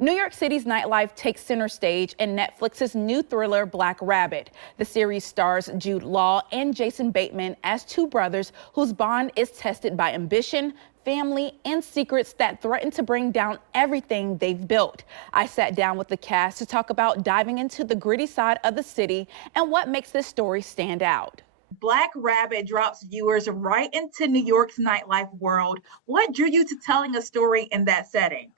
New York City's nightlife takes center stage in Netflix's new thriller Black Rabbit. The series stars Jude Law and Jason Bateman as two brothers whose bond is tested by ambition, family, and secrets that threaten to bring down everything they've built. I sat down with the cast to talk about diving into the gritty side of the city and what makes this story stand out. Black Rabbit drops viewers right into New York's nightlife world. What drew you to telling a story in that setting?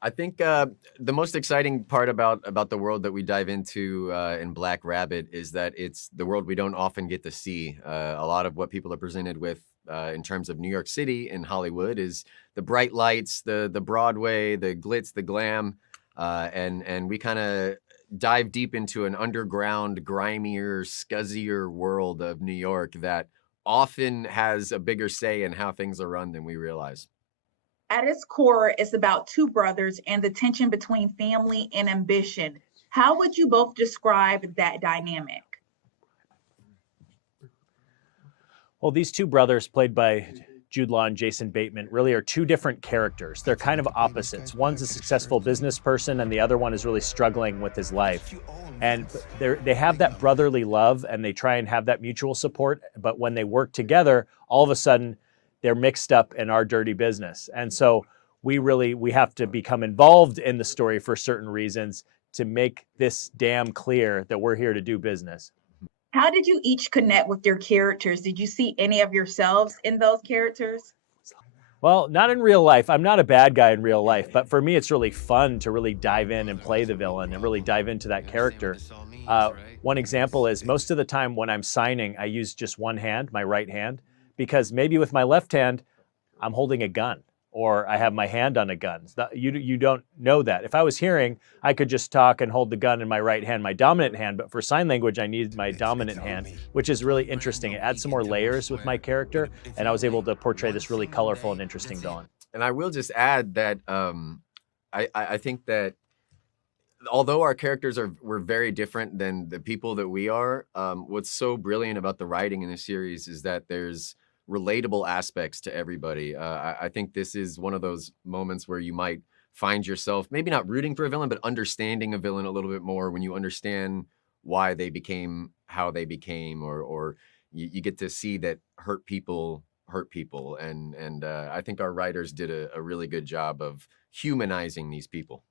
I think the most exciting part about the world that we dive into in Black Rabbit is that it's the world we don't often get to see. A lot of what people are presented with in terms of New York City and Hollywood is the bright lights, the Broadway, the glitz, the glam, and we kind of dive deep into an underground, grimier, scuzzier world of New York that often has a bigger say in how things are run than we realize. At its core, it's about two brothers and the tension between family and ambition. How would you both describe that dynamic? Well, these two brothers, played by Jude Law and Jason Bateman, really are two different characters. They're kind of opposites. One's a successful business person, and the other one is really struggling with his life. And they have that brotherly love, and they try and have that mutual support. But when they work together, all of a sudden, they're mixed up in our dirty business. And so we have to become involved in the story for certain reasons to make this damn clear that we're here to do business. How did you each connect with your characters? Did you see any of yourselves in those characters? Well, not in real life. I'm not a bad guy in real life, but for me, it's really fun to really dive in and play the villain and really dive into that character. One example is most of the time when I'm signing, I use just one hand, my right hand, because maybe with my left hand, I'm holding a gun or I have my hand on a gun. You don't know that. If I was hearing, I could just talk and hold the gun in my right hand, my dominant hand, but for sign language, I need my dominant hand, which is really interesting. It adds some more layers with my character, and I was able to portray this really colorful and interesting villain. And I will just add that I think that although our characters were very different than the people that we are, what's so brilliant about the writing in this series is that there's relatable aspects to everybody. I think this is one of those moments where you might find yourself maybe not rooting for a villain, but understanding a villain a little bit more when you understand why they became how they became, or you get to see that hurt people hurt people. And I think our writers did a really good job of humanizing these people.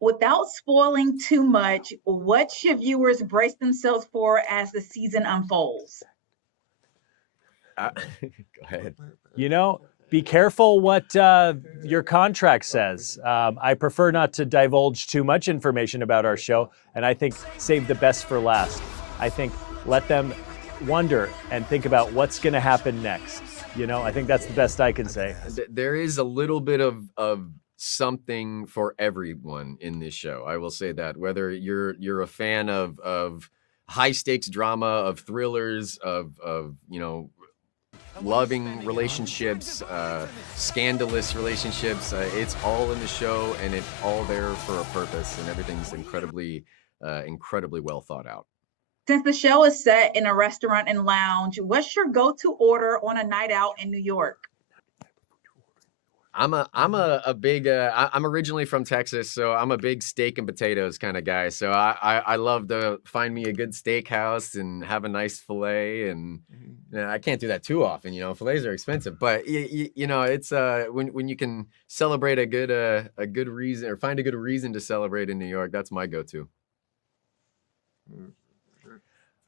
Without spoiling too much, what should viewers brace themselves for as the season unfolds? Go ahead. Be careful what your contract says. I prefer not to divulge too much information about our show, and I think save the best for last. I think let them wonder and think about what's going to happen next. I think that's the best I can say. There is a little bit of something for everyone in this show. I will say that, whether you're a fan of high stakes drama, of thrillers, of loving relationships, scandalous relationships, it's all in the show, and it's all there for a purpose, and everything's incredibly well thought out. Since the show is set in a restaurant and lounge, what's your go-to order on a night out in New York? I'm a big I'm originally from Texas, so I'm a big steak and potatoes kind of guy. So I love to find me a good steakhouse and have a nice fillet, and I can't do that too often. Fillets are expensive, but it's when you can celebrate a good reason, or find a good reason to celebrate in New York, that's my go-to.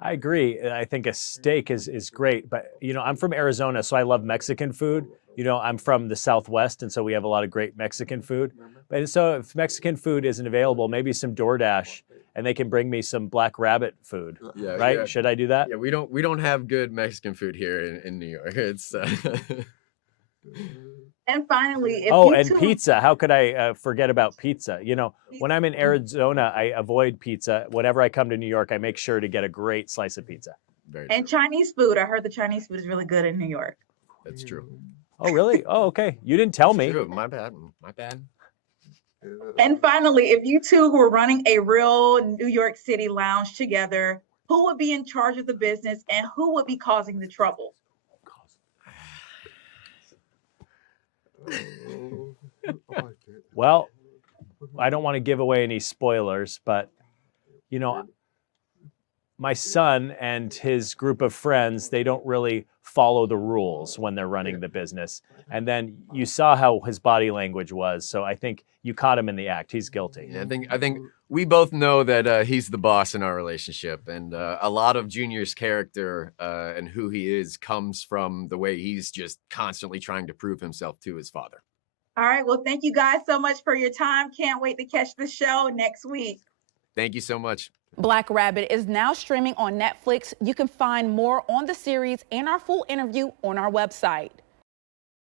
I agree. I think a steak is great, but I'm from Arizona, so I love Mexican food. I'm from the Southwest, and so we have a lot of great Mexican food. But so if Mexican food isn't available, maybe some DoorDash, and they can bring me some Black Rabbit food. Yeah, right? Yeah. Should I do that? Yeah, we don't have good Mexican food here in New York. It's And finally, pizza. How could I forget about pizza? When I'm in Arizona, I avoid pizza. Whenever I come to New York, I make sure to get a great slice of pizza. And Chinese food. I heard the Chinese food is really good in New York. That's true. Oh, really? Oh, okay. You didn't tell me. True. My bad. And finally, if you two were running a real New York City lounge together, who would be in charge of the business and who would be causing the trouble? Well, I don't want to give away any spoilers, but you know, my son and his group of friends, they don't really follow the rules when they're running the business. And then you saw how his body language was. So I think you caught him in the act. He's guilty. Yeah, I think we both know that he's the boss in our relationship, and a lot of Junior's character and who he is comes from the way he's just constantly trying to prove himself to his father. All right. Well, thank you guys so much for your time. Can't wait to catch the show next week. Thank you so much. Black Rabbit is now streaming on Netflix. You can find more on the series and our full interview on our website.